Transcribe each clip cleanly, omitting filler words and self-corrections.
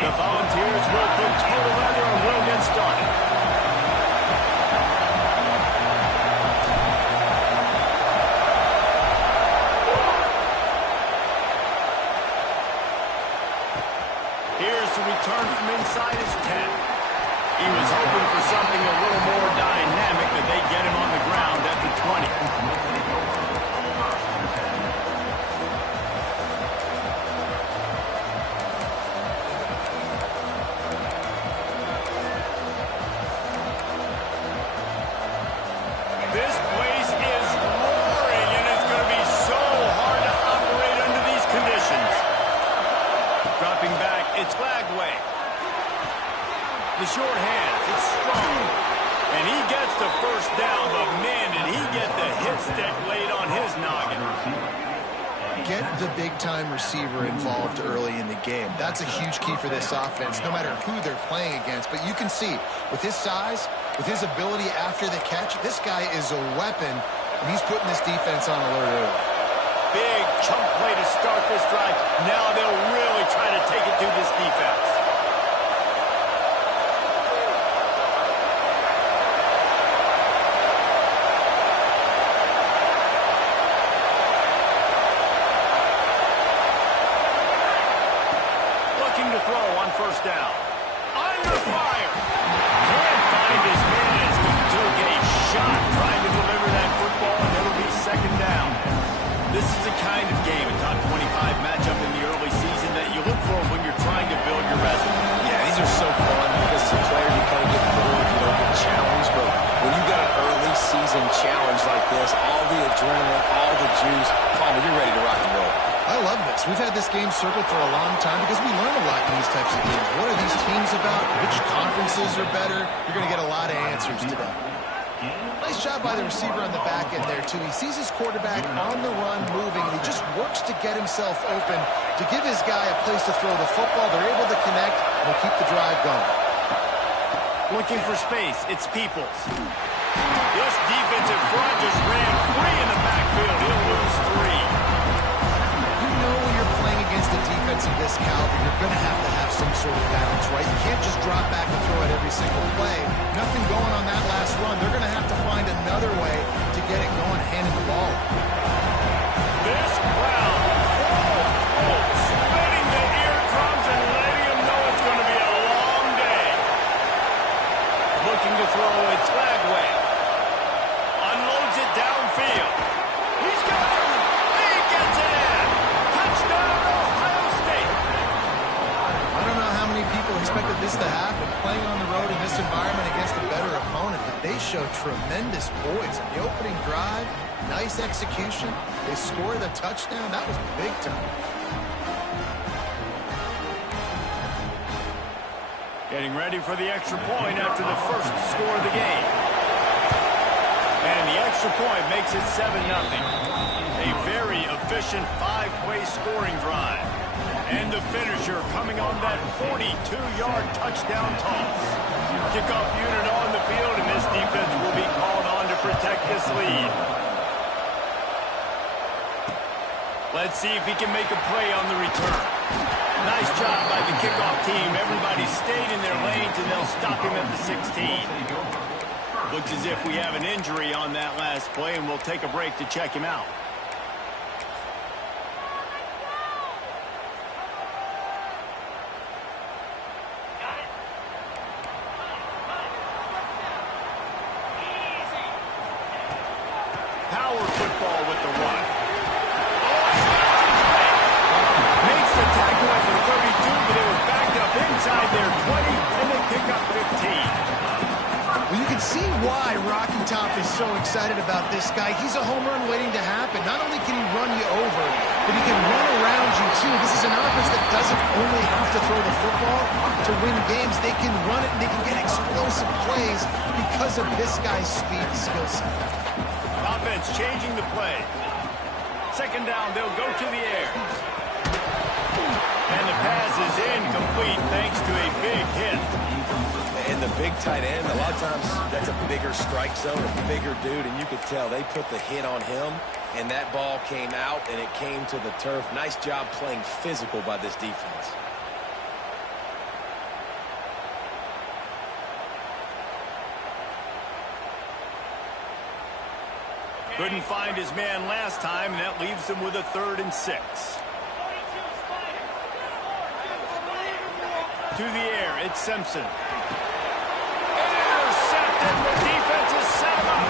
The Volunteers will put total leather and will get started. Here's the return from inside his 10. He was hoping for something a little more dynamic, but they get him on the ground at the 20. This place is roaring, and it's going to be so hard to operate under these conditions. Dropping back, it's Lagway. The short hands, it's strong. And he gets the first down, but man, did he get the hit stick laid on his noggin. Get the big-time receiver involved early in the game. That's a huge key for this offense, no matter who they're playing against. But you can see, with his size, with his ability after the catch, this guy is a weapon, and he's putting this defense on alert early. Big chunk play to start this drive. Now they'll really try to take it through this defense. Looking to throw on first down. Under fire. Can't find his man as he took a shot trying to deliver that football, and it'll be second down. This is the kind of game, a top 25 matchup in the early season, that you look for when you're trying to build your resume. Yeah, these are so fun because as a player you kind of get bored if you don't get challenged. But when you got an early season challenge like this, all the adrenaline, all the juice, Palmer, you're ready to rock and roll. I love this. We've had this game circled for a long time because we learn a lot in these types of games. What are these teams about? Which conferences are better? You're going to get a lot of answers today. Nice job by the receiver on the back end there, too. He sees his quarterback on the run moving, and he just works to get himself open to give his guy a place to throw the football. They're able to connect, and they'll keep the drive going. Looking for space, it's Peoples. This defensive front just ran free in the backfield. He'll lose 3. You know when you're playing against a defense of this caliber, you're going to have some sort of balance, right? You can't just drop back and throw it every single play. Nothing going on that last run. They're going to have to find another way to get it going, handing the ball. This crowd, spinning the eardrums and letting them know it's going to be a long day. Looking to throw, it's Lagway. Unloads it downfield. He's got it. He gets it in. Touchdown, Ohio State. I don't know how many people expected this to happen, playing on the road in this environment against a better opponent, but they showed tremendous poise in the opening drive. Nice execution. They score the touchdown. That was big time. Getting ready for the extra point after the first score of the game. And the extra point makes it 7-0. A very efficient 5-play scoring drive. And the finisher coming on that 42-yard touchdown toss. Kickoff unit on the field, and this defense will be called on to protect this lead. Let's see if he can make a play on the return. Nice job by the kickoff team. Everybody stayed in their lanes, and they'll stop him at the 16. Looks as if we have an injury on that last play, and we'll take a break to check him out. Power football with the run. Makes the tackle at the 32, but it was backed up inside their 20, and they pick up 15. Well, you can see why Rocky Top is so excited about this guy. He's a home run waiting to happen. Not only can he run you over, but he can run around you, too. This is an offense that doesn't only have to throw the football to win games. They can run it, and they can get explosive plays because of this guy's speed and skill set. Offense changing the play. Second down, they'll go to the air. And the pass is incomplete thanks to a big hit. And the big tight end, a lot of times that's a bigger strike zone, a bigger dude, and you could tell they put the hit on him, and that ball came out, and it came to the turf. Nice job playing physical by this defense. Couldn't find his man last time, and that leaves him with a 3rd and 6. To the air, it's Simpson. Intercepted, the defense has set him up.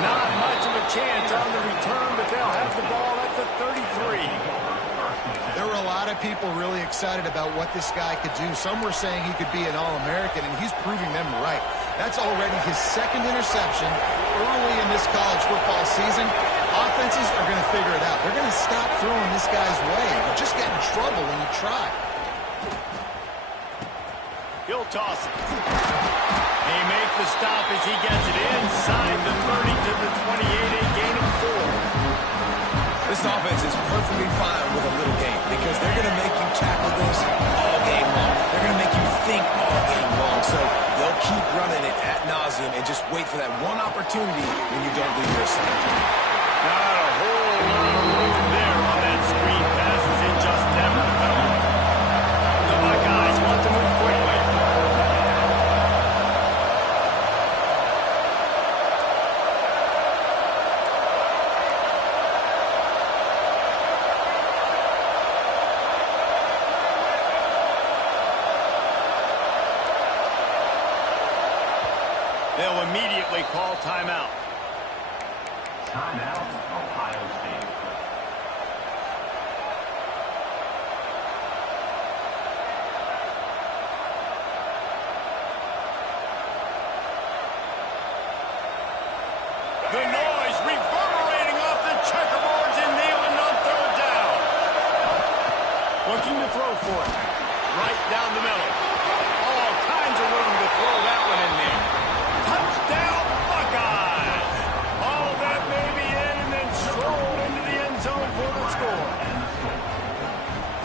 Not much of a chance on the return, but they'll have the ball at the 33. There were a lot of people really excited about what this guy could do. Some were saying he could be an All-American, and he's proving them right. That's already his 2nd interception early in this college football season. Offenses are going to figure it out. They're going to stop throwing this guy's way. You just get in trouble when you try. He'll toss it. They make the stop as he gets it inside the 30 to the 28, a gain of 4. This offense is perfectly fine with a little game because they're going to make you tackle this all game long. They're going to make you think all game long. So they'll keep running it ad nauseum and just wait for that one opportunity when you don't do your assignment. Not a whole lot of room there on that screen pass as it just never developed. The Buckeyes want to move quickly. They'll immediately call timeout. Timeout, Ohio State. The noise reverberating off the checkerboards and kneeling on 3rd down. Looking to throw for it. Right down the middle. All kinds of room to throw that one in there. Touchdown, Buckeyes! All of that may be in and then stroll into the end zone for the score.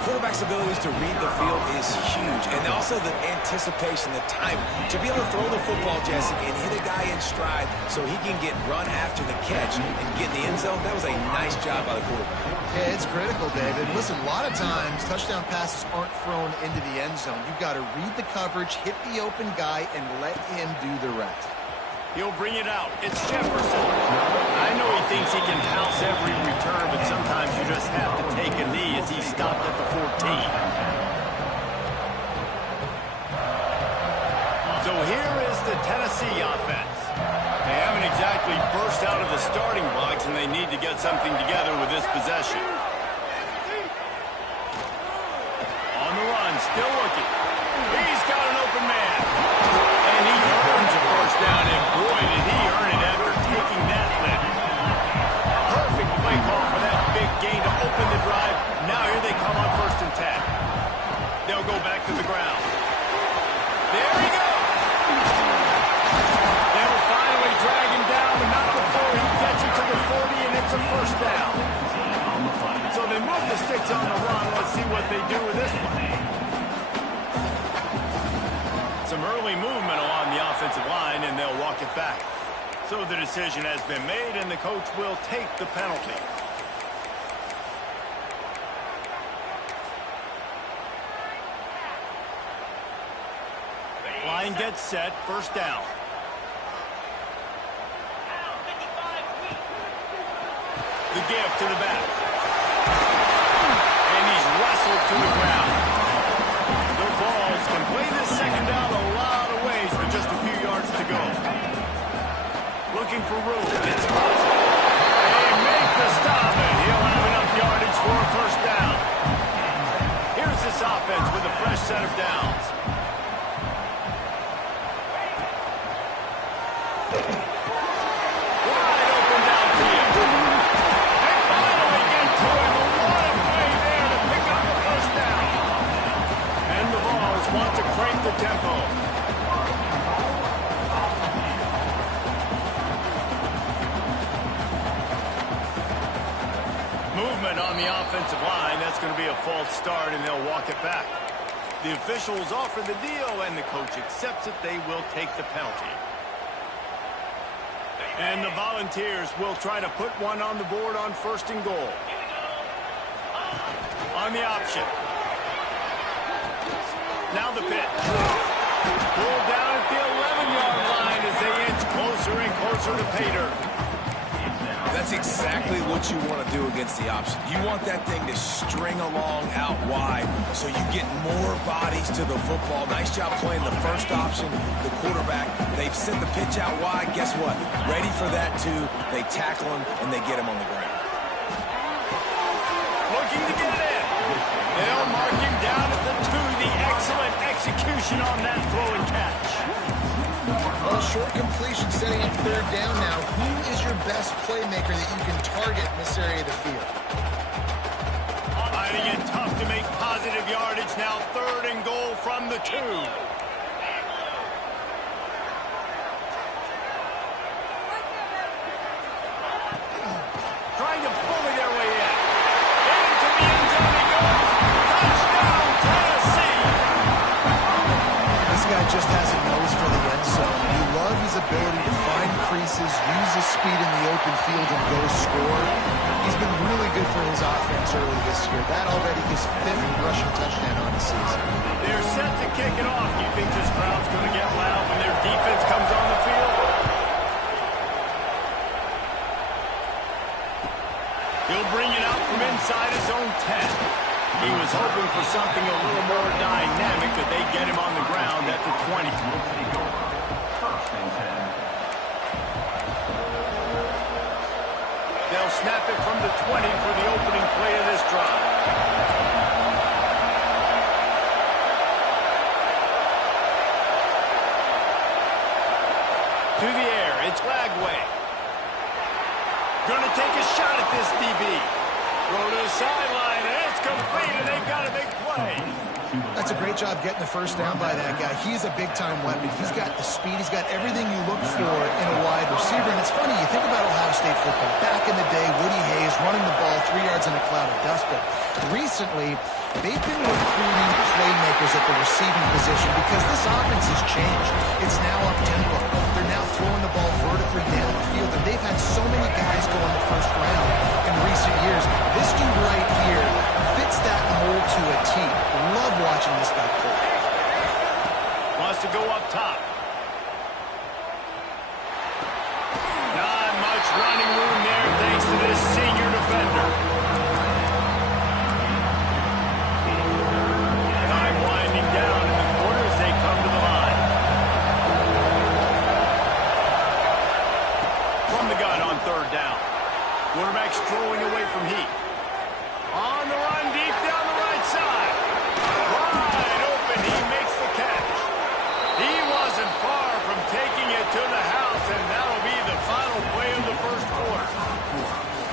Quarterback's abilities to read the field is huge, and also the anticipation, the timing. To be able to throw the football, Jesse, and hit a guy in stride so he can get run after the catch and get in the end zone, that was a nice job by the quarterback. Yeah, it's critical, David. Listen, a lot of times touchdown passes aren't thrown into the end zone. You've got to read the coverage, hit the open guy, and let him do the rest. He'll bring it out. It's Jefferson. I know he thinks he can house every return, but sometimes you just have to take a knee as he stopped at the 14. So here is the Tennessee offense. They haven't exactly burst out of the starting blocks, and they need to get something together with this possession. On the run, still looking. He's got an open man. And he earns a first down, and boy, did he earn it after taking that lift. Perfect play call for that big gain to open the drive. Now here they come on 1st and 10. They'll go back to the ground. There he goes. They'll finally drag him down, but not before he gets it to the 40, and it's a first down. So they move the sticks on the run. Let's see what they do with this one. Some early movement along the offensive line, and they'll walk it back. So the decision has been made, and the coach will take the penalty. Line gets set, 1st down. The give to the back. And he's wrestled to the ground. The Vols can play this 2nd down a lot of ways with just a few yards to go. Looking for room. It's possible. They make the stop, and he'll have enough yardage for a 1st down. Here's this offense with a fresh set of downs. Wide open downfield. They finally get to him. What a play there to pick up the 1st down. And the Vols want to crank the tempo. Movement on the offensive line. That's going to be a false start, and they'll walk it back. The officials offer the deal, and the coach accepts it. They will take the penalty. And the Volunteers will try to put one on the board on 1st and goal. On the option. Now the pitch. Pulled down at the 11-yard line as they inch closer and closer to pay dirt. That's exactly what you want to do against the option. You want that thing to string along out wide so you get more bodies to the football. Nice job playing the first option, the quarterback. They've sent the pitch out wide. Guess what? Ready for that, too. They tackle him, and they get him on the ground. Looking to get in. They'll mark him down at the 2. The excellent execution on that throw and catch. Well, short completion setting up third down now. Who is your best playmaker that you can target in this area of the field? Finding it tough to make positive yardage now. 3rd and goal from the 2. Trying to bully their way in. Into the end zone he goes. Touchdown, Tennessee. This guy just has a nose for the end zone. You love his ability to find creases, use his speed in the open field, and go score. He's been really good for his offense early this year. That already his 5th rushing touchdown on the season. They're set to kick it off. Do you think this crowd's going to get loud when their defense comes on the field? He'll bring it out from inside his own 10. He was hoping for something a little more dynamic, but they get him on the ground at the 20. They'll snap it from the 20 for the opening play of this drive. To the air, it's Lagway. Gonna take a shot at this DB. Throw to the sideline, and it's complete, and they've got a big play. That's a great job getting the first down by that guy. He's a big-time weapon. He's got the speed. He's got everything you look for in a wide receiver. And it's funny, you think about Ohio State football. Back in the day, Woody Hayes running the ball 3 yards in a cloud of dust. But recently, they've been recruiting playmakers at the receiving position because this offense has changed. It's now up-tempo. They're now throwing the ball vertically down the field. And they've had so many guys go in the first round in recent years. This dude right here fits that mold to a T. Love watching this guy play. Wants to go up top. Not much running room there thanks to this senior defender. Time winding down in the quarter as they come to the line. From the gun on 3rd down. Quarterback's throwing away from Heat. On the run deep down the right side. Wide open, he makes the catch. He wasn't far from taking it to the house, and that'll be the final play of the first quarter.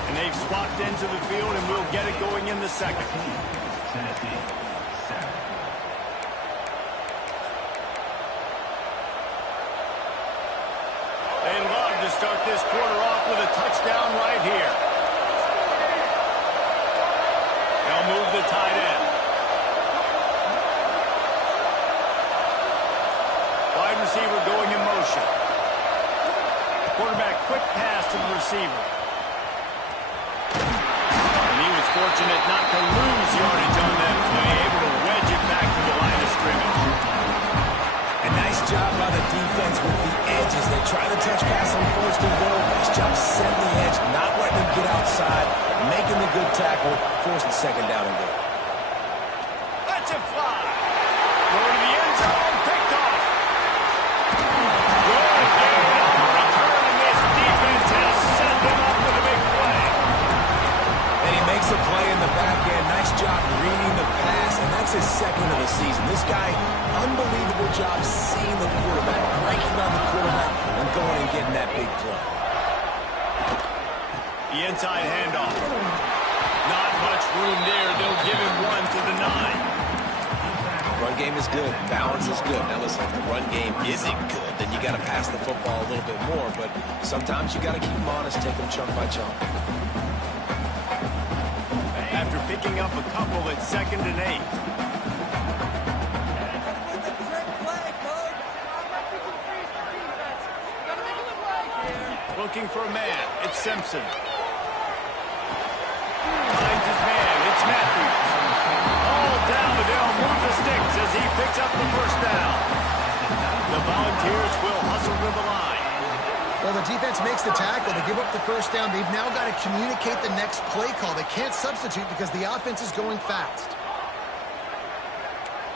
And they've swapped into the field, and we'll get it going in the second. They love to start this quarter off with a touchdown right here. They'll move the tight end. Wide receiver going in motion. Quarterback quick pass to the receiver. And he was fortunate not to lose yardage on that play, able to wedge it back to the line of scrimmage. A nice job by the defense with the edges. They try to touch pass on 1st and goal. Nice job setting the edge, not letting them get outside, making the good tackle, forcing 2nd down and goal. Let's it fly. Go to the end zone, picked off. Good gain on the return, and this defense has set them up with a big play. And he makes a play in the back end. Nice job reading the pass, and that's his 2nd of the season. This guy, unbelievable job seeing the quarterback, breaking on the quarterback, and going and getting that big play. The inside handoff. Not much room there. They'll give him 1 to the 9. Run game is good. Balance is good. Now listen, if the run game isn't good, then you got to pass the football a little bit more. But sometimes you got to keep them honest, take them chunk by chunk. After picking up a couple at 2nd and 8. Looking for a man. It's Simpson. Finds his man. It's Matthews. All down, but they'll move the sticks as he picks up the first down. The Volunteers will hustle to the line. Well, the defense makes the tackle. They give up the first down. They've now got to communicate the next play call. They can't substitute because the offense is going fast.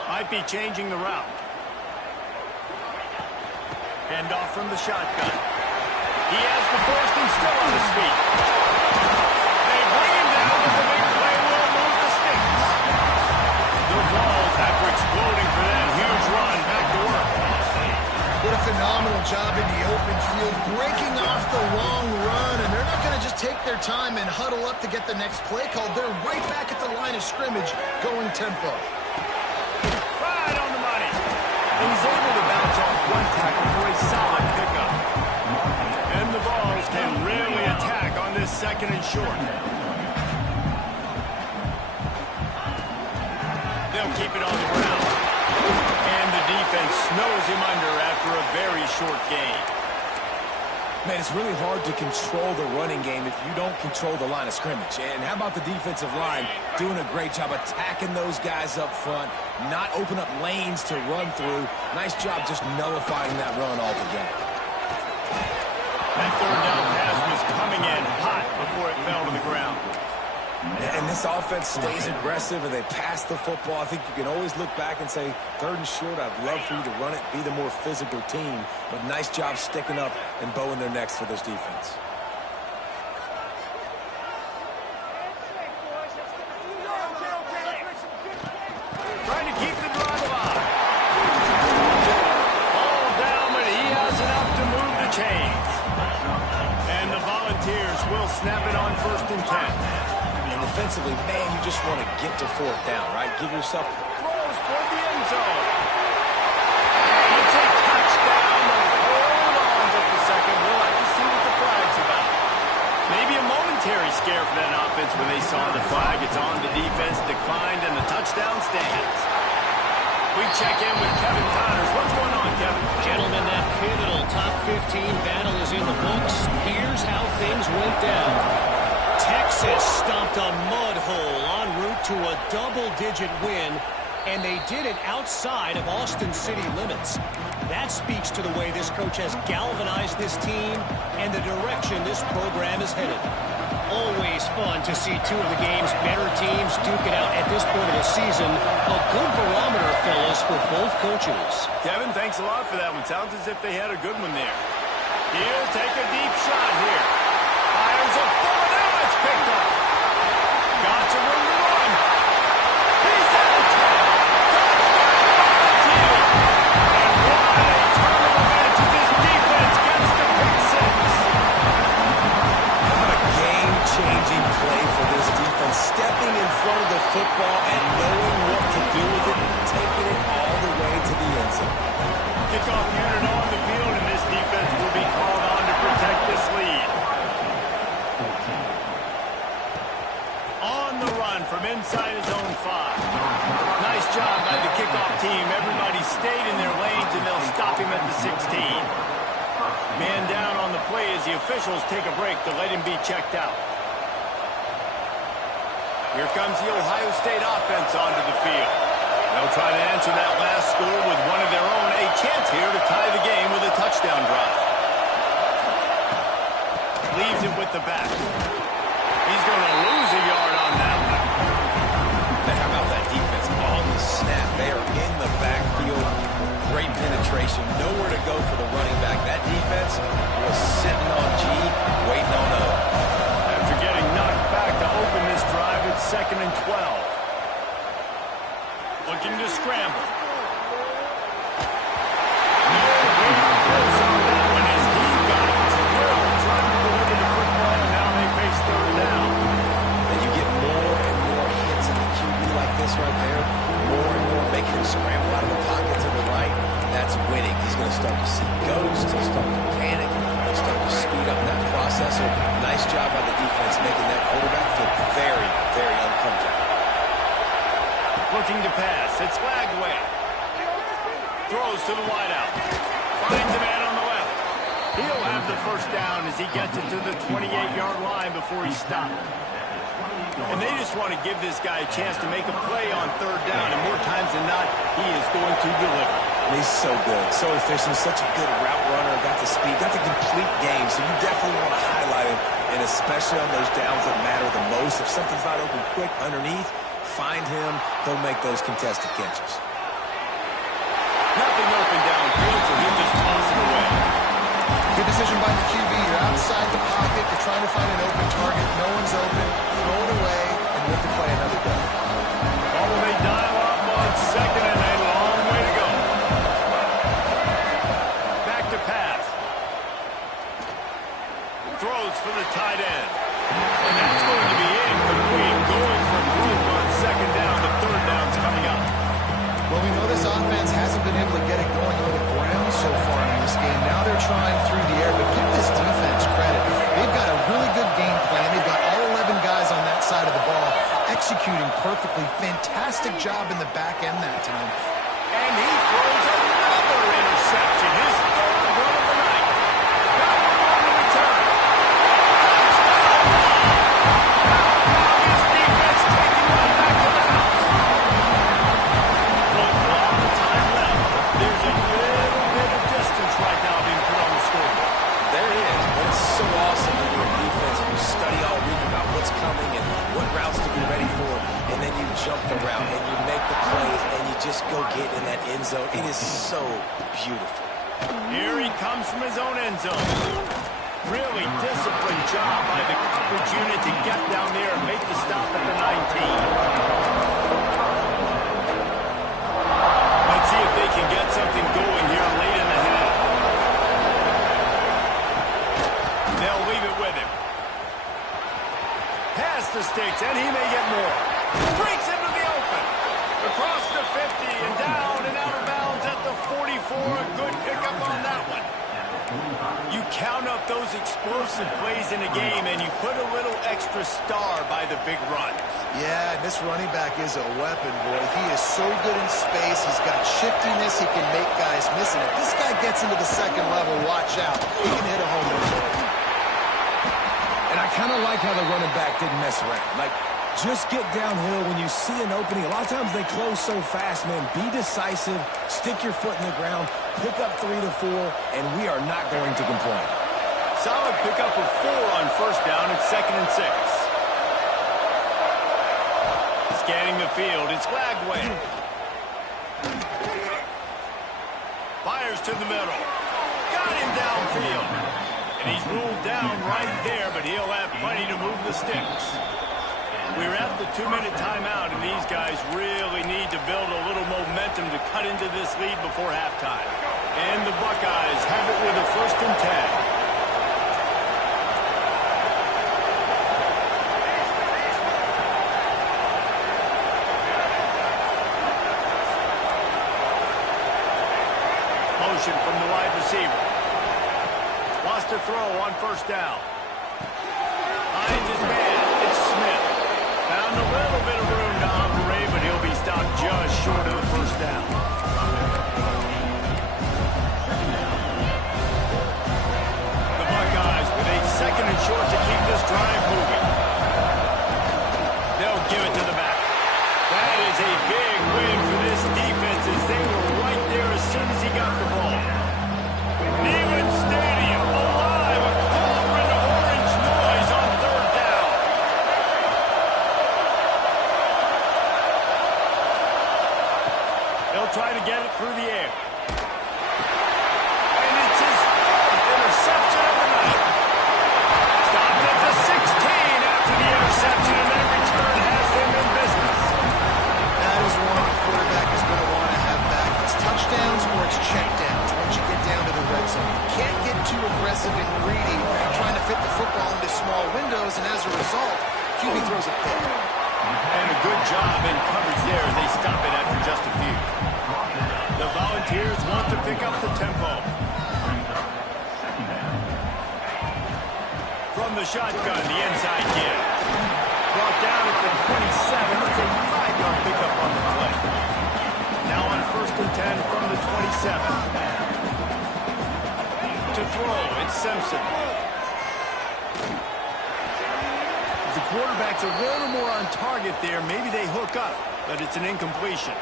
Might be changing the route. Hand off from the shotgun. He has the first and still on his feet. They bring him down, but the big play will move the sticks. The balls, after exploding for that huge run, back to work. What a phenomenal job in the open field, breaking off the long run, and they're not going to just take their time and huddle up to get the next play called. They're right back at the line of scrimmage, going tempo. Right on the money. And he's able to bounce off one tackle for a solid pickup. And the balls can really attack on this second and short. They'll keep it on the ground. And the defense snows him under after a very short game. Man, it's really hard to control the running game if you don't control the line of scrimmage. And how about the defensive line doing a great job attacking those guys up front, not open up lanes to run through. Nice job just nullifying that run altogether. That third down pass was coming in hot before it fell to the ground. And this offense stays aggressive and they pass the football. I think you can always look back and say, third and short, I'd love for you to run it, be the more physical team. But nice job sticking up and bowing their necks for this defense. Trying to keep the drive alive. Ball down, but he has enough to move the chains. And the Volunteers will snap it on 1st and 10. Offensively, man, you just want to get to 4th down, right? Give yourself throws toward the end zone. And it's a touchdown. Hold on just a second. We'll have to see what the flag's about. Maybe a momentary scare for that offense when they saw the flag. It's on. The defense declined, and the touchdown stands. We check in with Kevin Connors. What's going on, Kevin? Gentlemen, that pivotal top 15 battle is in the books. Here's how things went down. Texas stomped a mud hole en route to a double-digit win, and they did it outside of Austin city limits. That speaks to the way this coach has galvanized this team and the direction this program is headed. Always fun to see two of the game's better teams duke it out at this point of the season. A good barometer, fellas, for both coaches. Kevin, thanks a lot for that one. Sounds as if they had a good one there. He'll take a deep shot here. Fires a bullet. Now it's picked up. Got some room to run. He's out. Touchdown, and what a turn of events as this defense gets the pick six. a game-changing play for this defense. Stepping in front of the football and knowing what to do with it, taking it all the way to the end zone. Kickoff unit on the field, and this defense will be called on to protect this lead. On the run from inside his own 5. Nice job by the kickoff team. Everybody stayed in their lanes, and they'll stop him at the 16. Man down on the play as the officials take a break to let him be checked out. Here comes the Ohio State offense onto the field. They'll try to answer that last score with one of their own. A chance here to tie the game with a touchdown drive. Leaves it with the back. He's going to lose a yard on that one. And how about that defense on the snap? They are in the backfield. Great penetration. Nowhere to go for the running back. That defense was sitting on G, waiting on O. After getting knocked back to open this drive, it's 2nd and 12. Looking to scramble. No close on that one as he got drilled trying to deliver the football, and now they face 3rd down. And you get more and more hits in the QB like this right there. More and more making him scramble out of the pocket to the right. That's winning. He's going to start to see ghosts. He'll start to panic. He'll start to speed up that process. So nice job by the defense making that quarterback feel very, very uncomfortable. Looking to pass. It's flagged away. Throws to the wideout. Finds a man on the left. He'll have the first down as he gets it to the 28-yard line before he's stopped. And they just want to give this guy a chance to make a play on 3rd down, and more times than not, he is going to deliver. He's so good, so efficient, such a good route runner, got the speed, got the complete game, so you definitely want to highlight him, and especially on those downs that matter the most. If something's not open quick underneath, find him, he'll make those contested catches. Nothing open downfield, so he'll just toss it away. Good decision by the QB. You're outside the pocket. You're trying to find an open target. No one's open. Throw it away and look to play another down. Oh, they dial up on second and a long way to go. Back to pass. Throws for the tight end. And that's going to be incomplete. Going for broke on second down. The third down's coming up. Well, we know this offense hasn't been able to get it going on the ground so far in this game. Now they're trying through the air, but give this defense credit. They've got a really good game plan. They've got all 11 guys on that side of the ball executing perfectly. Fantastic job in the back end that time. And he throws another interception. His third run of the night. Got one on the return. Now his defense taking one back to the house. But a lot of time left. There's a little bit of distance right now being put on the scoreboard. There is, but it's so awesome when you're in defense and you study all week about what's coming and what routes to be ready for, and then you jump the route and you make the plays and you just go get in that end zone. It is so beautiful. Here he comes from his own end zone. Really disciplined job by the coverage unit to get down there and make the stop at the 19. Let's see if they can get something going here late in the half. They'll leave it with him. Past the sticks, and he may get more. Breaks into the open. Across the 50 and down and out of bounds at the 44. A good pickup on that one. You count up those explosive plays in a game, and you put a little extra star by the big run. Yeah, and this running back is a weapon, boy. He is so good in space. He's got shiftiness. He can make guys miss it. If this guy gets into the second level, watch out. He can hit a home run. And I kind of like how the running back didn't mess around. Like, just get downhill when you see an opening. A lot of times they close so fast, man. Be decisive, stick your foot in the ground, pick up 3 to 4, and we are not going to complain. Solid pickup of 4 on first down. It's 2nd and 6. Scanning the field, it's Lagway. Fires to the middle. Got him downfield. And he's ruled down right there, but he'll have plenty to move the sticks. We're at the 2-minute timeout, and these guys really need to build a little momentum to cut into this lead before halftime. And the Buckeyes have it with a 1st and 10. Motion from the wide receiver. Lost a throw on first down. Finds his man. It's Smith. Found a little bit of room to operate, but he'll be stopped just short of the first down. The Buckeyes with a 2nd and short to keep this drive moving. They'll give it to the back. That is a big win for this defense as they were right there as soon as he got the ball. Neyland Stadium alive, a cauldron of orange noise on 3rd down. They'll try to get it through the air. And it's his 4th interception of the night. Stopped at the 16 after the interception, and that return has them in business. That is one the quarterback is going to want to have back. It's touchdowns or it's checkdowns once you get down to the red zone. You can't get too aggressive and greedy trying to fit the football into small windows, and as a result, QB throws a pick. And a good job in coverage there as they stop it after just a few. The Volunteers want to pick up the tempo. From the shotgun, the inside kid. Brought down at the 27. It's a 5-yard pickup on the play. Now on 1st and 10 from the 27. To throw, it's Simpson. The quarterback's a little more on target there. Maybe they hook up, but it's an incompletion.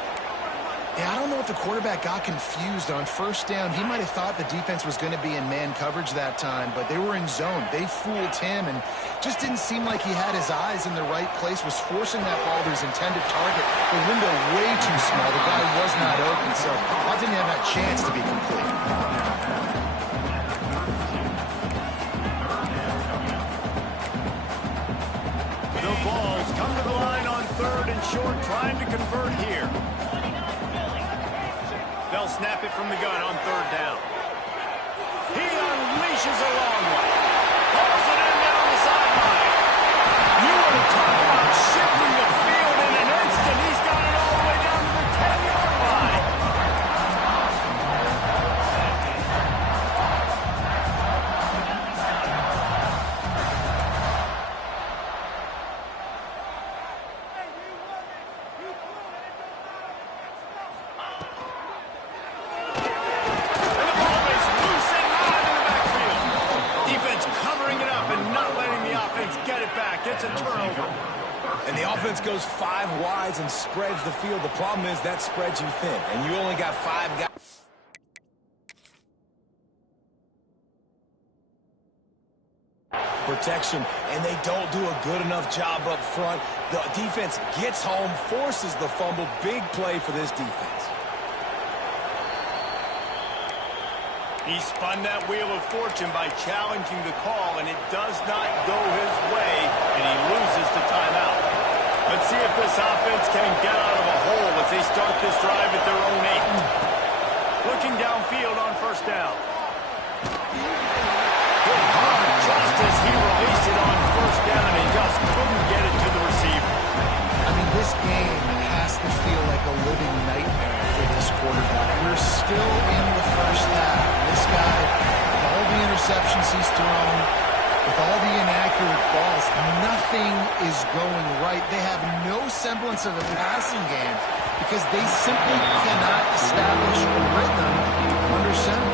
Yeah, I don't know if the quarterback got confused on first down. He might have thought the defense was going to be in man coverage that time, but they were in zone. They fooled him and just didn't seem like he had his eyes in the right place, was forcing that ball to his intended target. The window way too small. The guy was not open, so that didn't have that chance to be complete. The balls come to the line on 3rd and short, trying to convert here. They'll snap it from the gun on 3rd down. He unleashes a long one. Pulls it in down the sideline. You want to talk about shifting the field in an instant. He's got it all the way down to the 10-yard line. It's a turnover. And the offense goes 5 wides and spreads the field. The problem is that spreads you thin, and you only got 5 guys. Protection, and they don't do a good enough job up front. The defense gets home, forces the fumble. Big play for this defense. He spun that wheel of fortune by challenging the call, and it does not go his way, and he loses the timeout. Let's see if this offense can get out of a hole as they start this drive at their own 8. Looking downfield on 1st down. Hit hard just as he released it on 1st down and just couldn't get it to the receiver. I mean, this game has to feel like a living nightmare for this quarterback. We're still in the 1st half. This guy, with all the interceptions he's thrown, with all the inaccurate balls, nothing is going right. They have no semblance of a passing game because they simply cannot establish a rhythm under center.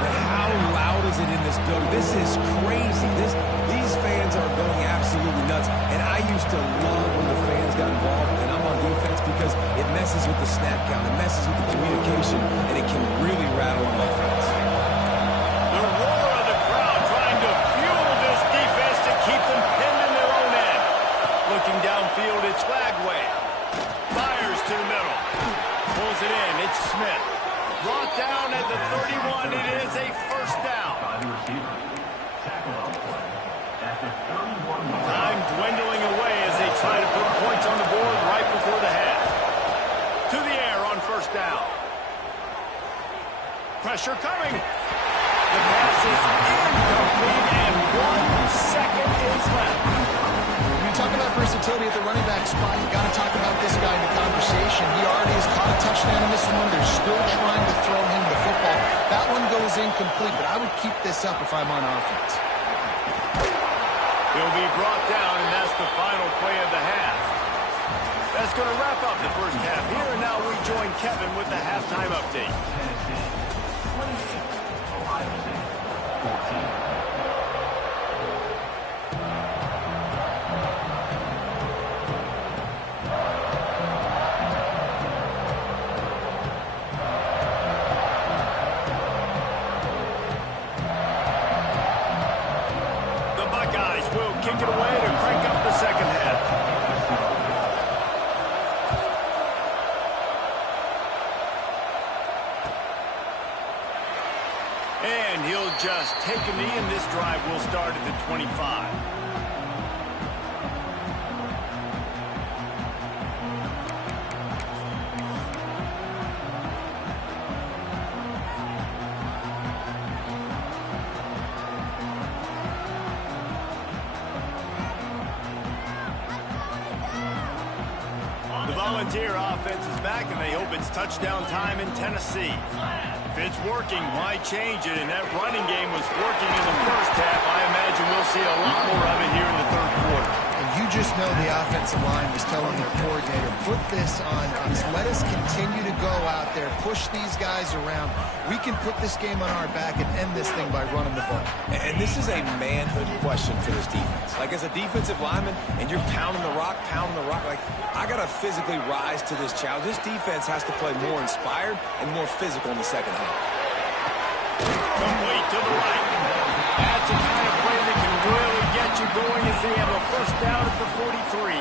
But how loud is it in this building? This is crazy. These fans are going absolutely nuts. And I used to love when the fans got involved, and I'm on defense because it messes with the snap count, it messes with the communication, and it can really rattle an offense. The roar of the crowd trying to fuel this defense to keep them pinned in their own end. Looking downfield, it's Flagway. Fires to the middle. Pulls it in, it's Smith. Brought down at the 31, it is a 1st down. Time dwindling away as they try to put points on the board right before the half. To the air on 1st down. Pressure coming. The pass is incomplete and 1 second is left. When you talk about versatility at the running back spot, you got to talk about this guy in the conversation. He already has caught a touchdown in this one. They're still trying to throw him the football. That one goes incomplete, but I would keep this up if I'm on offense. He'll be brought down, and that's the final play of the half. That's going to wrap up the 1st half here, and now we join Kevin with the halftime update. Kick it away to crank up the 2nd half. And he'll just take a knee, and this drive will start at the 25. Volunteer offense is back, and they hope it's touchdown time in Tennessee. If it's working, why change it? And that running game was working in the 1st half. I imagine we'll see a lot more of it here in the 3rd quarter. And you just know the offensive line was telling their coordinator, put this on us. Let us continue to go out there, push these guys around. We can put this game on our back and end this thing by running the ball. And this is a manhood question for this defense. Like, as a defensive lineman, and you're pounding the rock, like, I got to physically rise to this challenge. This defense has to play more inspired and more physical in the second half. Complete to the right. That's the kind of play that can really get you going as they have a first down at the 43.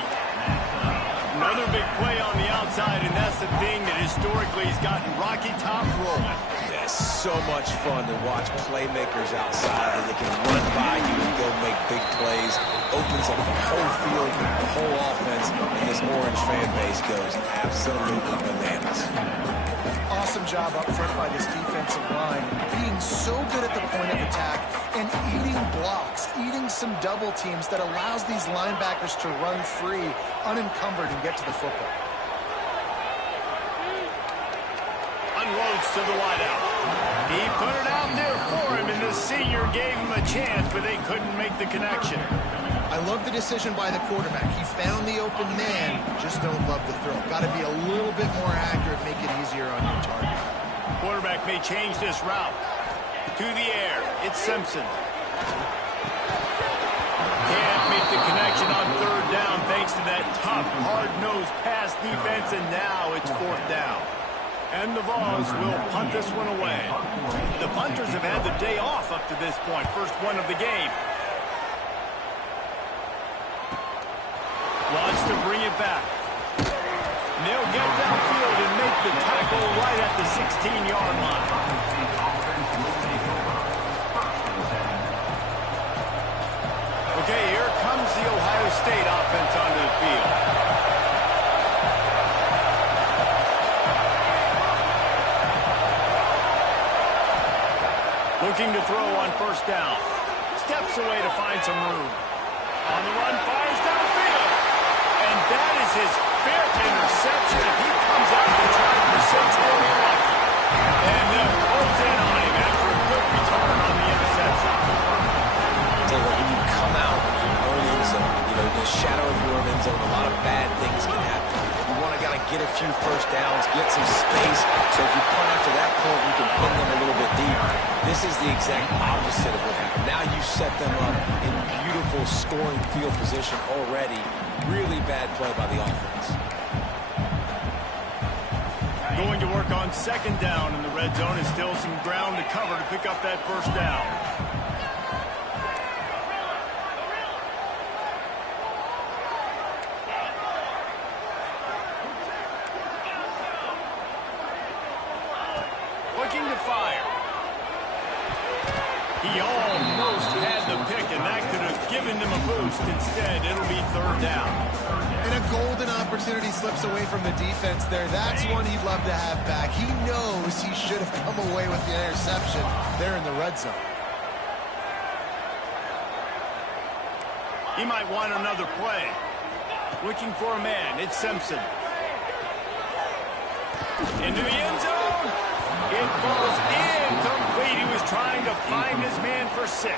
Another big play on the outside, and that's the thing that historically has gotten Rocky Top rolling. Yeah, so much fun to watch playmakers outside that they can run by you and go make big plays. Opens up the whole field, the whole offense, and this orange fan base goes absolutely bananas. Awesome job up front by this defensive line, being so good at the point of attack and eating blocks, eating some double teams that allows these linebackers to run free, unencumbered, and get to the football. Unloads to the wideout. He put it out there for him, and the senior gave him a chance, but they couldn't make the connection. I love the decision by the quarterback. He found the open man, just don't love the throw. Got to be a little bit more accurate, make it easier on your target. Quarterback may change this route. To the air, it's Simpson. Can't make the connection on third down thanks to that tough, hard-nosed pass defense, and now it's fourth down. And the Vols will punt this one away. The punters have had the day off up to this point, first one of the game. Wants to bring it back. They'll get downfield and make the tackle right at the 16-yard line. Okay, here comes the Ohio State offense onto the field. Looking to throw on first down. Steps away to find some room. On the run, fires downfield. And that is his fifth interception. He comes out to try for 6 more lucky. And they'll close in on him after a good return on the interception. Tell you what, when you come out of your own end zone, the shadow of your own end zone, a lot of bad things can happen. You want to get a few first downs, get some space, so if you punt after that point, you can pin them a little bit deeper. This is the exact opposite of what happened. Now you set them up in beautiful scoring field position already. Really bad play by the offense. Going to work on second down in the red zone, and still some ground to cover to pick up that first down. Looking to fire. He almost had the pick, and that could have given them a boost. Instead, it'll be third down. And a golden opportunity slips away from the defense there. That's one he'd love to have back. He knows he should have come away with the interception there in the red zone. He might want another play. Looking for a man. It's Simpson. Into the end zone. It falls incomplete. He was trying to find his man for 6.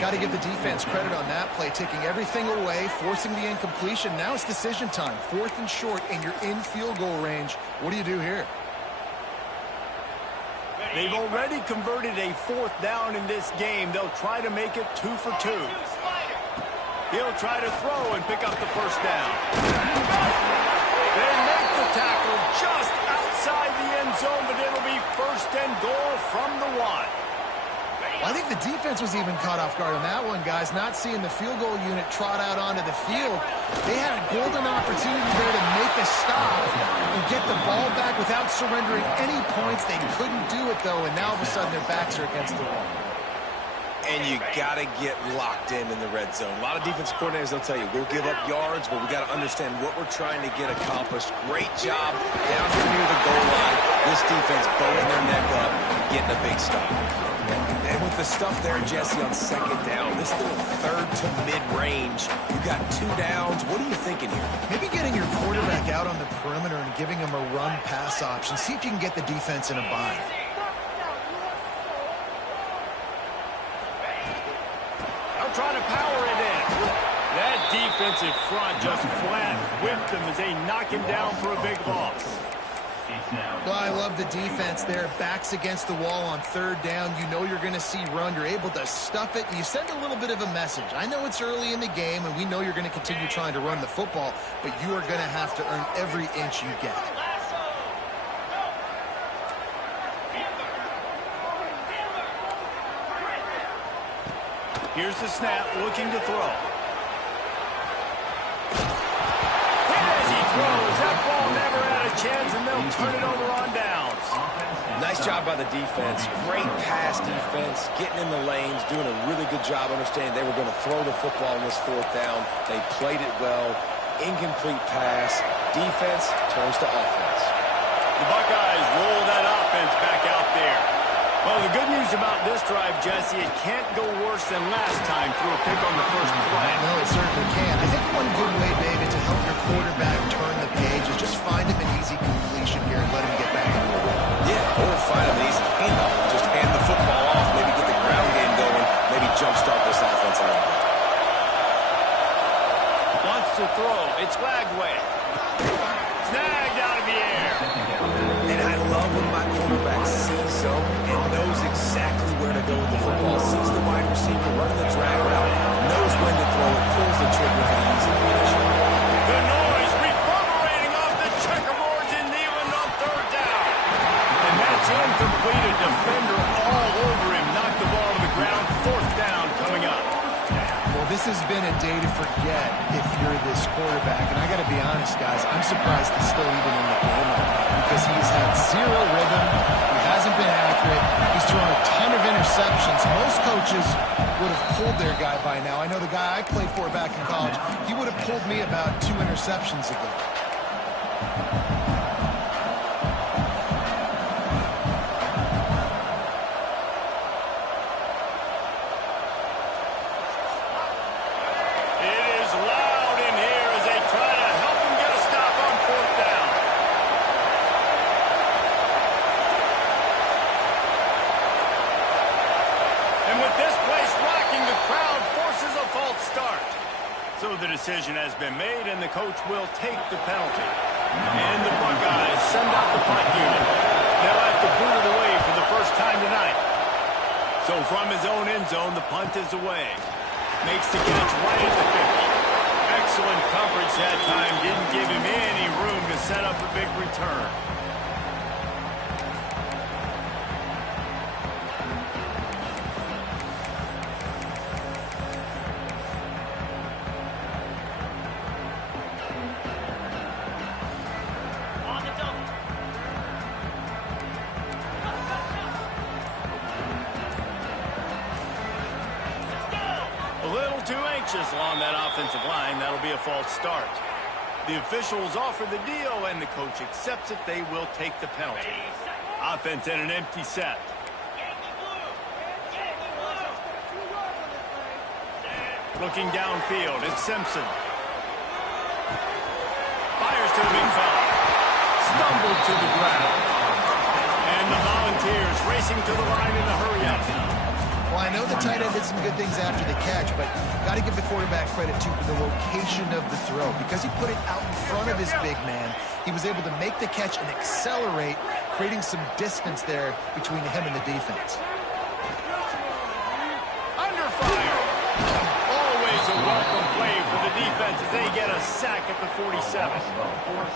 Got to give the defense credit on that play, taking everything away, forcing the incompletion. Now it's decision time. 4th and short, and you're in field goal range. What do you do here? They've already converted a 4th down in this game. They'll try to make it 2 for 2. He'll try to throw and pick up the first down. They make the tackle just outside the end zone, but it'll be first and goal from the 1. I think the defense was even caught off guard on that one, guys. Not seeing the field goal unit trot out onto the field. They had a golden opportunity there to make a stop and get the ball back without surrendering any points. They couldn't do it, though, and now all of a sudden their backs are against the wall. And you got to get locked in the red zone. A lot of defense coordinators, they'll tell you, we'll give up yards, but we got to understand what we're trying to get accomplished. Great job down here near the goal line. This defense bowing their neck up, getting a big stop. And with the stuff there, Jesse, on second down, this little third to mid-range, you got 2 downs. What are you thinking here? Maybe getting your quarterback out on the perimeter and giving him a run-pass option. See if you can get the defense in a bind. Trying to power it in. That defensive front just flat whipped them as they knock him down for a big loss. Well, I love the defense there. Backs against the wall on third down. You know you're going to see run. You're able to stuff it, and you send a little bit of a message. I know it's early in the game, and we know you're going to continue trying to run the football, but you are going to have to earn every inch you get. Here's the snap, looking to throw. As he throws, that ball never had a chance, and they'll turn it over on downs. Nice job by the defense. Great pass defense, getting in the lanes, doing a really good job understanding they were going to throw the football on this fourth down. They played it well. Incomplete pass. Defense turns to offense. The Buckeyes roll that offense back out there. Well, the good news about this drive, Jesse, it can't go worse than last time through a pick on the first play. No, it certainly can. I think one good way, David, to help your quarterback turn the page is just find him an easy completion here and let him get back into the run. Yeah, or find him an easy handoff. Just hand the football off, maybe get the ground game going, maybe jumpstart this offense a little bit. Wants to throw. It's Lagway. Snagged out of the air. And I love when my quarterback sees zone and knows exactly where to go with the football. Sees the wide receiver running the drag route, knows when to throw it, pulls the trigger for the easy finish. The noise reverberating off the checkerboards in Neyland on third down. And that's incomplete. A defender all over him. Knocked the ball to the ground. Fourth down coming up. Well, this has been a day to forget if you're this quarterback. And I got to be honest, guys, I'm surprised he's still even in the game right now because he's had zero rhythm. He hasn't been accurate. He's thrown a ton of interceptions. Most coaches would have pulled their guy by now. I know the guy I played for back in college, he would have pulled me about 2 interceptions ago. So the decision has been made, and the coach will take the penalty. And the Buckeyes send out the punt unit. They'll have to boot it away for the first time tonight. So from his own end zone, the punt is away. Makes the catch right at the 50. Excellent coverage that time. Didn't give him any room to set up a big return. Along that offensive line, that'll be a false start. The officials offer the deal, and the coach accepts it. They will take the penalty. Offense in an empty set. Looking downfield, it's Simpson. Fires to the big fella. Stumbled to the ground. And the Volunteers racing to the line in the hurry-up. Well, I know the tight end did some good things after the catch, but got to give the quarterback credit, too, for the location of the throw. Because he put it out in front of his big man, he was able to make the catch and accelerate, creating some distance there between him and the defense. Under fire. Always a welcome play for the defense as they get a sack at the 47.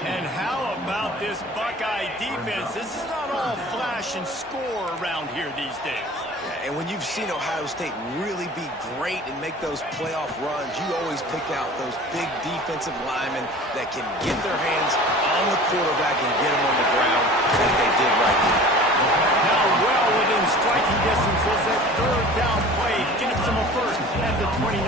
And how about this Buckeye defense? This is not all flash and score around here these days. And when you've seen Ohio State really be great and make those playoff runs, you always pick out those big defensive linemen that can get their hands on the quarterback and get him on the ground as they did right here. Now well within striking distance was that third down play. Gives them a first at the 29.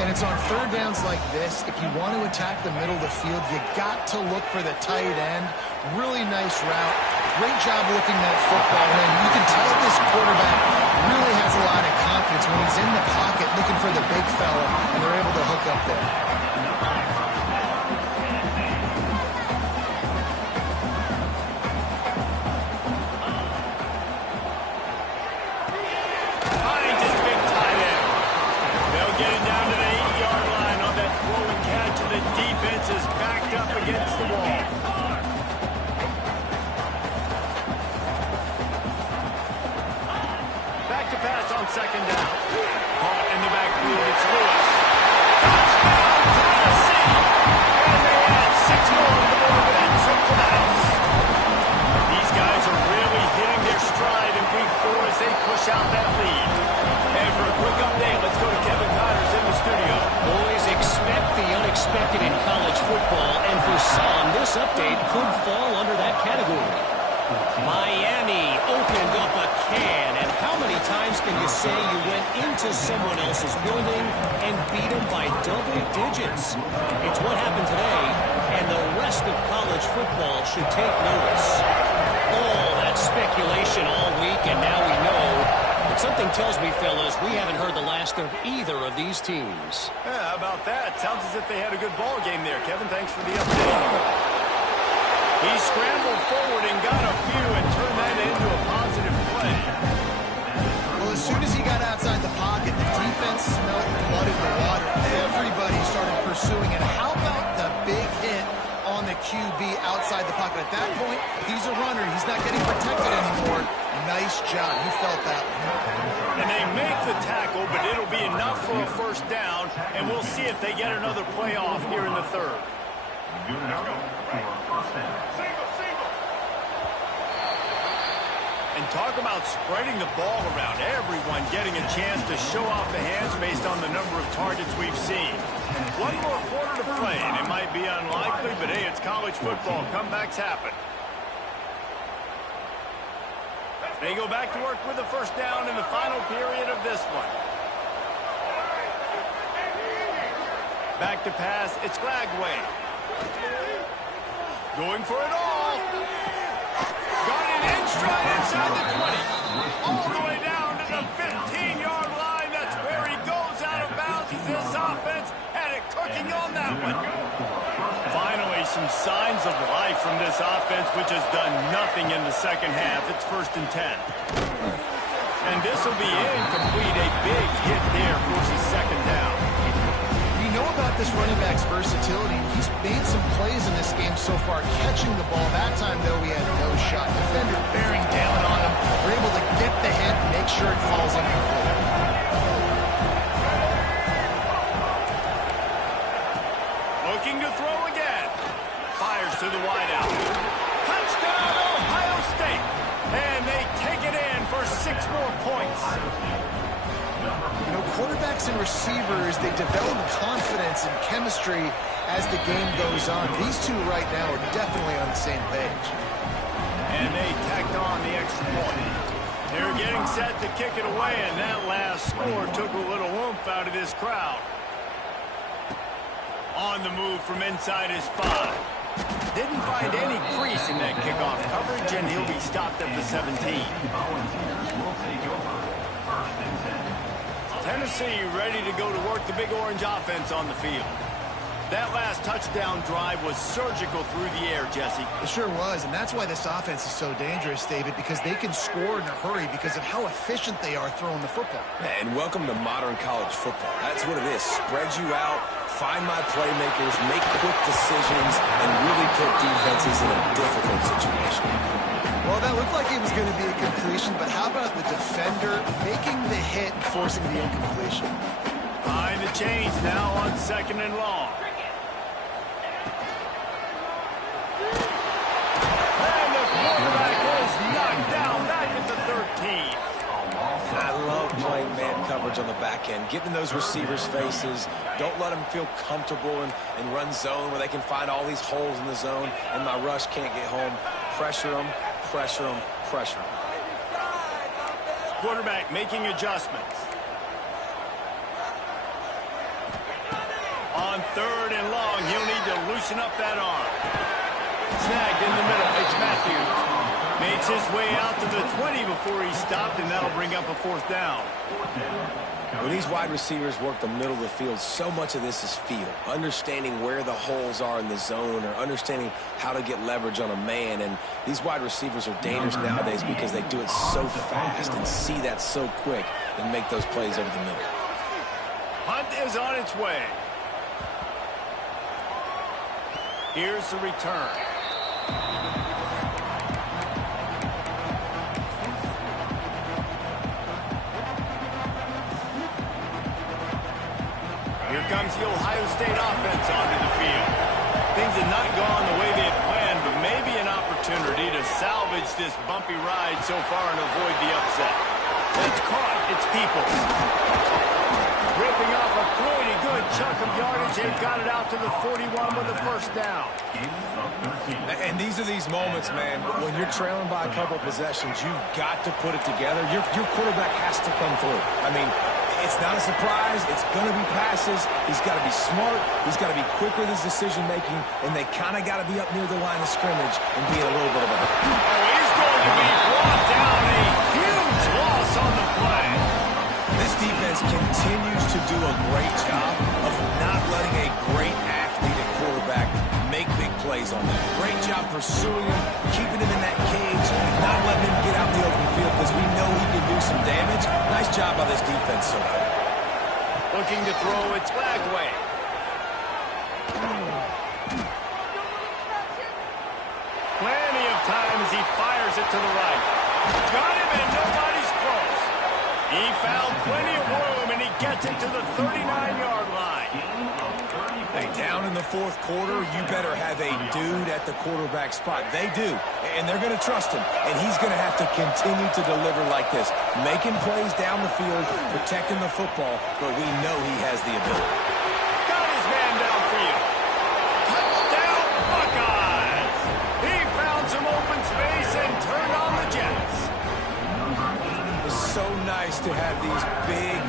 And it's on third downs like this, if you want to attack the middle of the field, you got to look for the tight end. Really nice route. Great job looking that football in. You can tell this quarterback really has a lot of confidence when he's in the pocket looking for the big fella, and they're able to hook up there. Finds his big tight end. They'll get it down to the 8-yard line. the ball. Back to pass on second down. Caught in the backfield, it's Lewis. Touchdown, Tennessee! And they add 6 more on the board with that trip to the house. These guys are really hitting their stride in week 4 as they push out that lead. And for a quick update, let's go to Kevin Connors in the studio. Boys, expect the unexpected in college football, and for some, this update could fall under that category. Miami opened up a can, and how many times can you say you went into someone else's building and beat them by double digits? It's what happened today, and the rest of college football should take notice. All that speculation all week, and now we know. But something tells me, fellas, we haven't heard the last of either of these teams. Yeah, how about that? Sounds as if they had a good ball game there. Kevin, thanks for the update. He scrambled forward and got a few and turned that into a positive play. Well, as soon as he got outside the pocket, the defense smelled blood in the water. Everybody started pursuing it. How about the big hit on the QB outside the pocket? At that point, he's a runner. He's not getting protected anymore. Nice job. You felt that one. And they make the tackle, but it'll be enough for a first down, and we'll see if they get another play off here in the third. And talk about spreading the ball around. Everyone getting a chance to show off the hands based on the number of targets we've seen. One more quarter to play, and it might be unlikely, but hey, it's college football. Comebacks happen. They go back to work with the first down in the final period of this one. Back to pass, it's Glagway. Going for it all. Got it in stride inside the 20. All the way down to the 15-yard line. That's where he goes out of bounds. This offense had it cooking on that one. Finally, some signs of life from this offense, which has done nothing in the second half. It's 1st and 10. And this will be incomplete. A big hit there forces second down. You know about this running back's versatility. He's made some plays in this game so far, catching the ball. That time, though, he had no shot. Defender bearing down on him. We're able to get the hit and make sure it falls incomplete. Looking to throw again. Fires to the wideout. Touchdown, Ohio State. And they take it in for 6 more points. You know, quarterbacks and receivers, they develop confidence and chemistry as the game goes on. These two right now are definitely on the same page. And they tacked on the extra point. They're getting set to kick it away, and that last score took a little oomph out of this crowd. On the move from inside his 5. Didn't find any crease in that kickoff coverage, and he'll be stopped at the 17. Tennessee ready to go to work the Big Orange offense on the field. That last touchdown drive was surgical through the air, Jesse. It sure was, and that's why this offense is so dangerous, David, because they can score in a hurry because of how efficient they are throwing the football. And welcome to modern college football. That's what it is. Spread you out, find my playmakers, make quick decisions, and really put defenses in a difficult situation. Well, that looked like it was going to be a completion, but how about the defender making the hit and forcing the incompletion? Behind the chains now on 2nd and long. And the quarterback is knocked down back at the 13. I love playing man coverage on the back end, getting in those receivers' faces. Don't let them feel comfortable and run zone where they can find all these holes in the zone, and my rush can't get home. Pressure them, pressure them, pressure them. Quarterback making adjustments. On 3rd and long, he'll need to loosen up that arm. Snagged in the middle. It's Matthews. Makes his way out to the 20 before he stopped, and that'll bring up a 4th down. When these wide receivers work the middle of the field, so much of this is feel. Understanding where the holes are in the zone or understanding how to get leverage on a man. And these wide receivers are dangerous nowadays because they do it so fast and see that so quick and make those plays over the middle. Hunt is on its way. Here's the return. Here comes the Ohio State offense onto the field. Things have not gone the way they had planned, but maybe an opportunity to salvage this bumpy ride so far and avoid the upset. It's caught. It's Peoples. Ripping off a pretty good chunk of yardage. They've got it out to the 41 with a first down. And these are these moments, man, when you're trailing by a couple possessions, you've got to put it together. Your quarterback has to come through. I mean, it's not a surprise. It's going to be passes. He's got to be smart. He's got to be quick with his decision-making, and they kind of got to be up near the line of scrimmage and be a little bit of a hurt. Oh, he's going to be brought down. A huge loss on the play. This defense continues to do a great job of not letting a great athlete at quarterback make big plays on them. Great job pursuing him, keeping him in that cage, not letting him get out in the open field because we know he can do some damage. Nice job by this defense so far. Looking to throw its flag away. Plenty of time as he fires it to the right. Got him and nobody's close. He found plenty of room and he gets it to the 39-yard line. Hey, down in the fourth quarter, you better have a dude at the quarterback spot. They do, and they're going to trust him, and he's going to have to continue to deliver like this, making plays down the field, protecting the football, but we know he has the ability. Got his man down for you. Touchdown, Buckeyes! He found some open space and turned on the Jets. It's so nice to have these big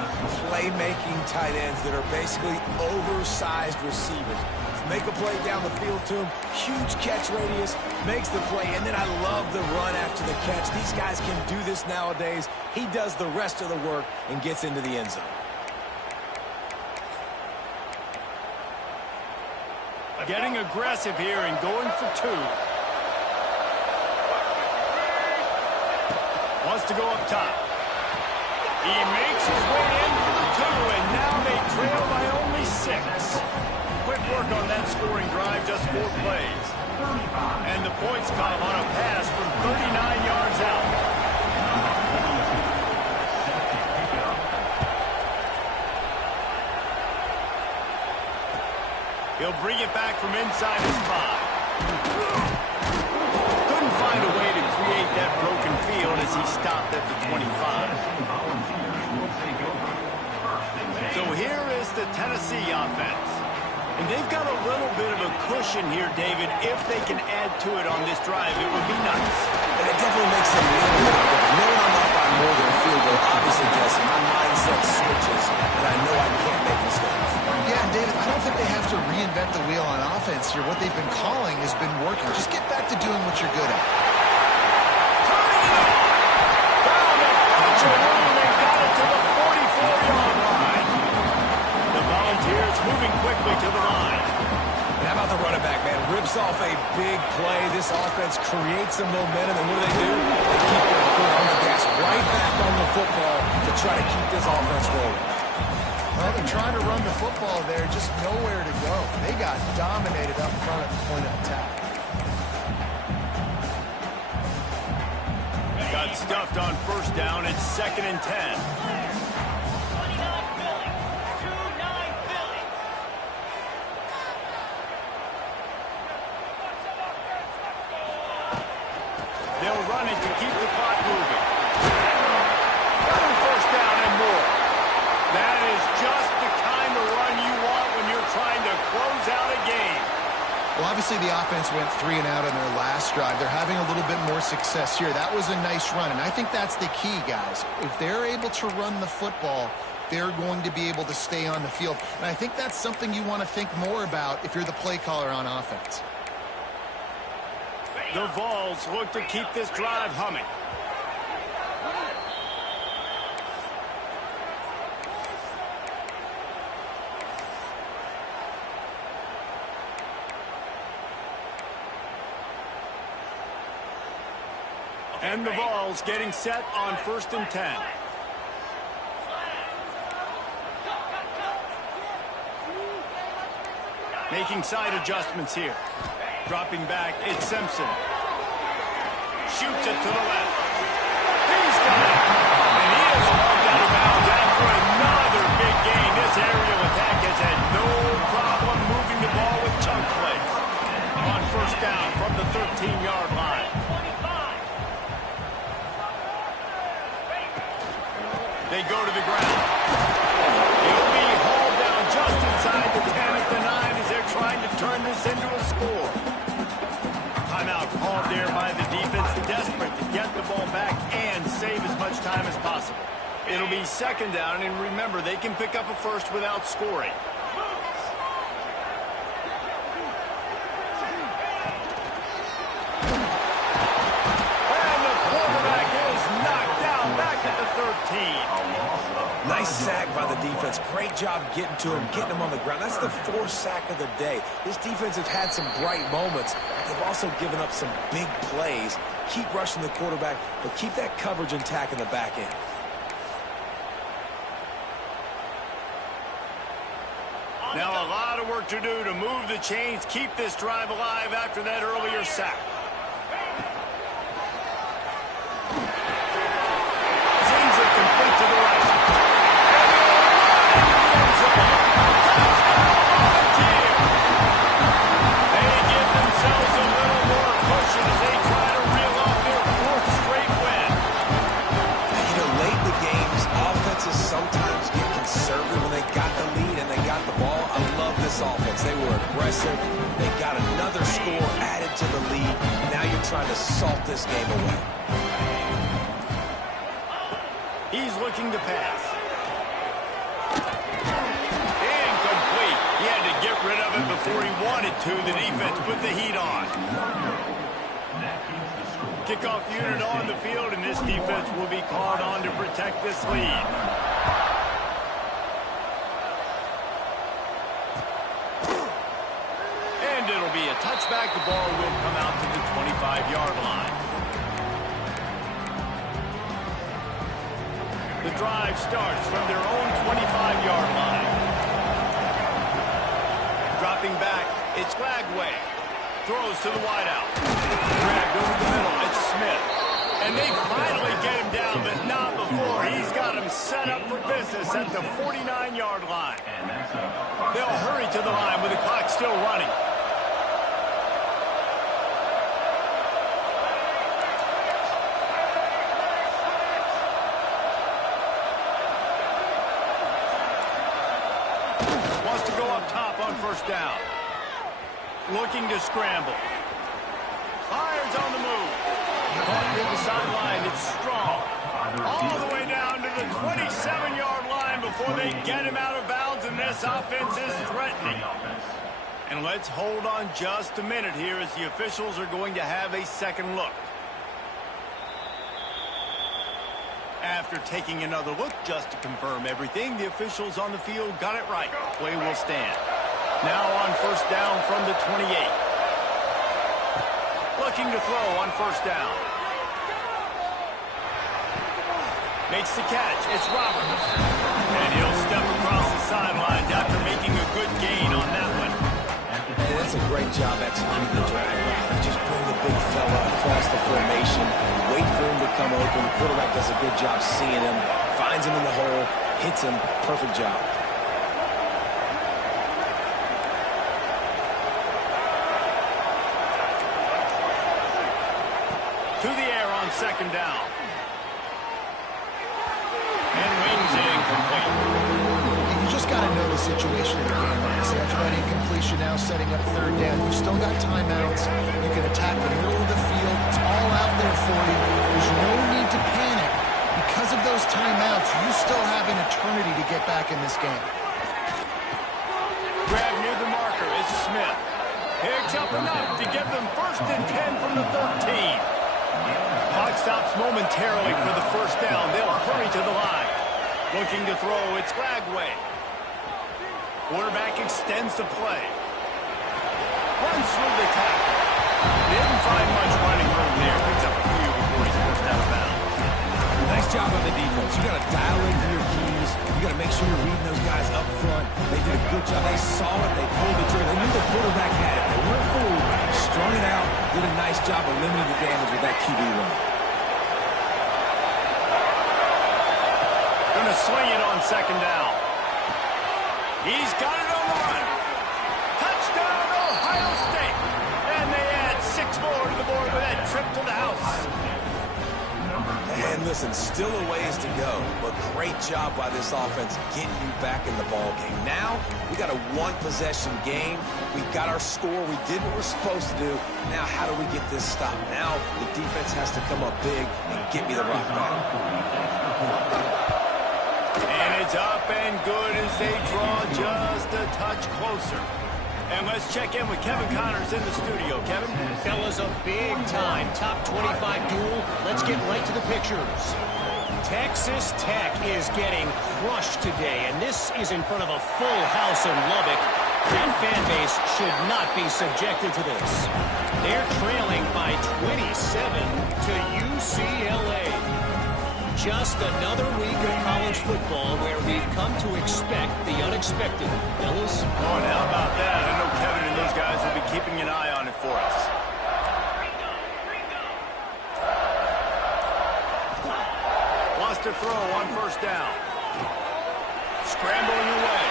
playmaking tight ends that are basically oversized receivers. Make a play down the field to him, huge catch radius, makes the play, and then I love the run after the catch. These guys can do this nowadays. He does the rest of the work and gets into the end zone. Getting aggressive here and going for two. Wants to go up top. He makes his way in for the two, and now they trail by only 6. Quick work on that scoring drive, just 4 plays. And the points come on a pass from 39 yards out. He'll bring it back from inside his 5. Couldn't find a way to create that broken field as he stopped at the 25. So here is the Tennessee offense. And they've got a little bit of a cushion here, David. If they can add to it on this drive, it would be nice. And it definitely makes it a little bit difficult. Knowing I'm up by more than a field goal, obviously does. My mindset switches, and I know I can't make mistakes. Yeah, and David, I don't think they have to reinvent the wheel on offense here. What they've been calling has been working. Just get back to doing what you're good at. Turning it on! Found it! Picture room and got it to the 44-yard line. The Volunteers moving quickly to the line. And how about the running back, man? Rips off a big play. This offense creates some momentum, and what do? They keep their foot on the gas right back on the football to try to keep this offense rolling. Well, they're trying to run the football there, just nowhere to go. They got dominated up front at the point of attack. Got stuffed on first down. It's 2nd and 10. They'll run it to keep the clock moving. First down and more. That is just the kind of run you want when you're trying to close out a game. Well, obviously the offense went 3 and out on their last drive. They're having a little bit more success here. That was a nice run, and I think that's the key, guys. If they're able to run the football, they're going to be able to stay on the field. And I think that's something you want to think more about if you're the play caller on offense. The Vols look to keep this drive humming. And the Vols getting set on 1st and 10. Making side adjustments here. Dropping back, it's Simpson. Shoots it to the left. He's got it. And he is marked out of bounds after another big gain. This aerial attack has had no problem moving the ball with chunk plays. On first down from the 13-yard line. They go to the ground. He'll be hauled down just inside the 10 at the 9 as they're trying to turn this into a score. Timeout called there by the defense, desperate to get the ball back and save as much time as possible. It'll be second down, and remember, they can pick up a first without scoring. And the quarterback is knocked down back at the 13. Nice sack by the defense. Great job getting to him, getting him on the ground. That's the 4th sack of the day. This defense has had some bright moments. They've also given up some big plays. Keep rushing the quarterback, but keep that coverage intact in the back end. Now a lot of work to do to move the chains, keep this drive alive after that earlier sack. Zings it complete to the right. They give themselves a little more cushion as they try to reel off their 4th straight win. You know, late in the games, offenses sometimes get conservative when they got the lead and they got the ball. I love this offense. They were aggressive. They got another score added to the lead. Now you're trying to salt this game away. He's looking to pass. Incomplete. He had to get rid of it before he wanted to. The defense put the heat on. Kickoff unit on the field, and this defense will be called on to protect this lead. And it'll be a touchback. The ball will come out to the 25-yard line. The drive starts from their own 25-yard line. Dropping back, it's Lagway. Throws to the wideout. Grabbed over the middle, it's Smith. And they finally get him down, but not before. He's got him set up for business at the 49-yard line. They'll hurry to the line with the clock still running. Wants to go up top on first down. Looking to scramble. Fires on the move. Caught near the sideline. It's Strong. All the way down to the 27-yard line before they get him out of bounds, and this offense is threatening. And let's hold on just a minute here as the officials are going to have a second look. After taking another look just to confirm everything, the officials on the field got it right. Play will stand. Now on first down from the 28. Looking to throw on first down. Makes the catch. It's Roberts. And he'll step across the sidelines after making a good gain on that one. Hey, that's a great job executing the drag route. Just bring the big fella across the formation, wait for him to come open. The quarterback does a good job seeing him, finds him in the hole, hits him. Perfect job. To the air on second down. And wings it incomplete. You just got to know the situation in the game. Like I said, after that incompletion now setting up third down. You've still got timeouts. You can attack the middle of the field. It's all out there for you. There's no need to panic. Because of those timeouts, you still have an eternity to get back in this game. Grab near the marker. It's Smith. Picks up enough to get them 1st and 10 from the 13. Clock stops momentarily for the first down. They'll hurry to the line. Looking to throw, it's Lagway. Quarterback extends the play. Runs through the tackle. Didn't find much running room there. Picks up a few before he's forced out of bounds. Nice job on the defense. You got to dial into your keys. You got to make sure you're reading those guys up front. They did a good job. They saw it. They pulled the trigger. They knew the quarterback had it. They we're fooled. Strung it out, did a nice job of limiting the damage with that QB run. Going to swing it on second down. He's got it on the run. Touchdown, Ohio State. And they add 6 more to the board with that trip to the house. And listen, still a ways to go, but great job by this offense getting you back in the ball game. Now, we got a one-possession game. We got our score. We did what we're supposed to do. Now, how do we get this stopped? Now, the defense has to come up big and get me the rock back. And it's up and good as they draw just a touch closer. And let's check in with Kevin Connors in the studio. Kevin? Fellas, a big-time top 25 duel. Let's get right to the pictures. Texas Tech is getting crushed today, and this is in front of a full house in Lubbock. That fan base should not be subjected to this. They're trailing by 27 to UCLA. Just another week of college football where we've come to expect the unexpected. Fellas? Oh, and how about that? I know Kevin and those guys will be keeping an eye on it for us. Wants to throw on first down. Scrambling away.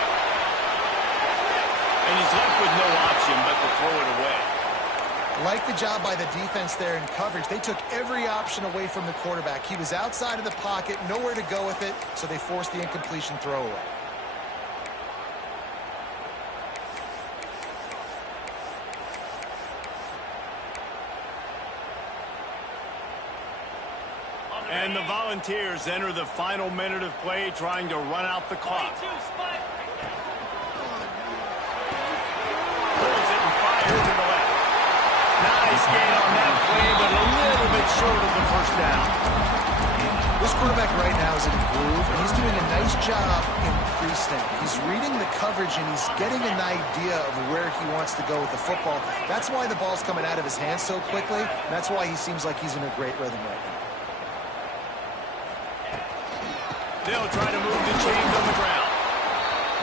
And he's left with no option but to throw it away. Like the job by the defense there in coverage. They took every option away from the quarterback. He was outside of the pocket, nowhere to go with it, so they forced the incompletion throwaway. And the Volunteers enter the final minute of play, trying to run out the clock. Pulls it and fires to the left. Nice gain on that play, but a little bit short of the first down. This quarterback right now is in a groove, and he's doing a nice job in pre-snap. He's reading the coverage, and he's getting an idea of where he wants to go with the football. That's why the ball's coming out of his hands so quickly, and that's why he seems like he's in a great rhythm right now. They'll try to move the chains on the ground.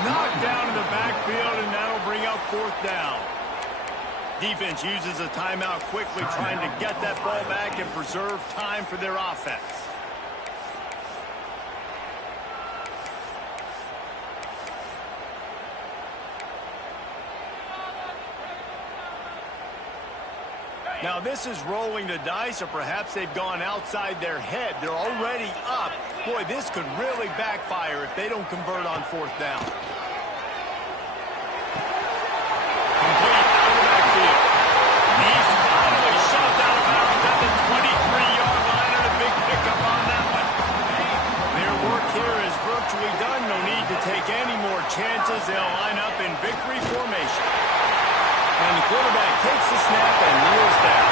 Knocked down in the backfield, and that'll bring up fourth down. Defense uses a timeout quickly, trying to get that ball back and preserve time for their offense. Now this is rolling the dice, or perhaps they've gone outside their head. They're already up. Boy, this could really backfire if they don't convert on fourth down. Complete out of the backfield. He's finally shoved out of bounds at the 23-yard line, and a big pickup on that one. Their work here is virtually done. No need to take any more chances. They'll line up in victory formation. And the quarterback takes the snap and kneels down.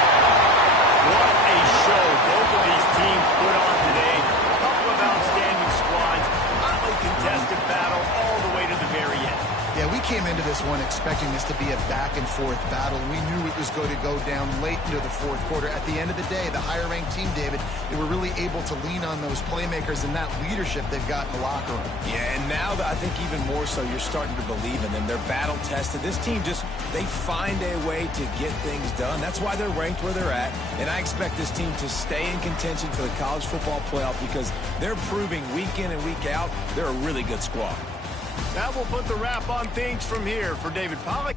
What a show both of these teams put on today. A couple of outstanding squads. Hotly contested battle all the way to the very end. Yeah, we came into this one expecting this to be a back-and-forth battle. We knew it was going to go down late into the fourth quarter. At the end of the day, the higher-ranked team, David, they were really able to lean on those playmakers and that leadership they've got in the locker room. Yeah, and now I think even more so, you're starting to believe in them. They're battle-tested. This team they find a way to get things done. That's why they're ranked where they're at. And I expect this team to stay in contention for the college football playoff because they're proving week in and week out they're a really good squad. That will put the wrap on things from here. For David Pollack.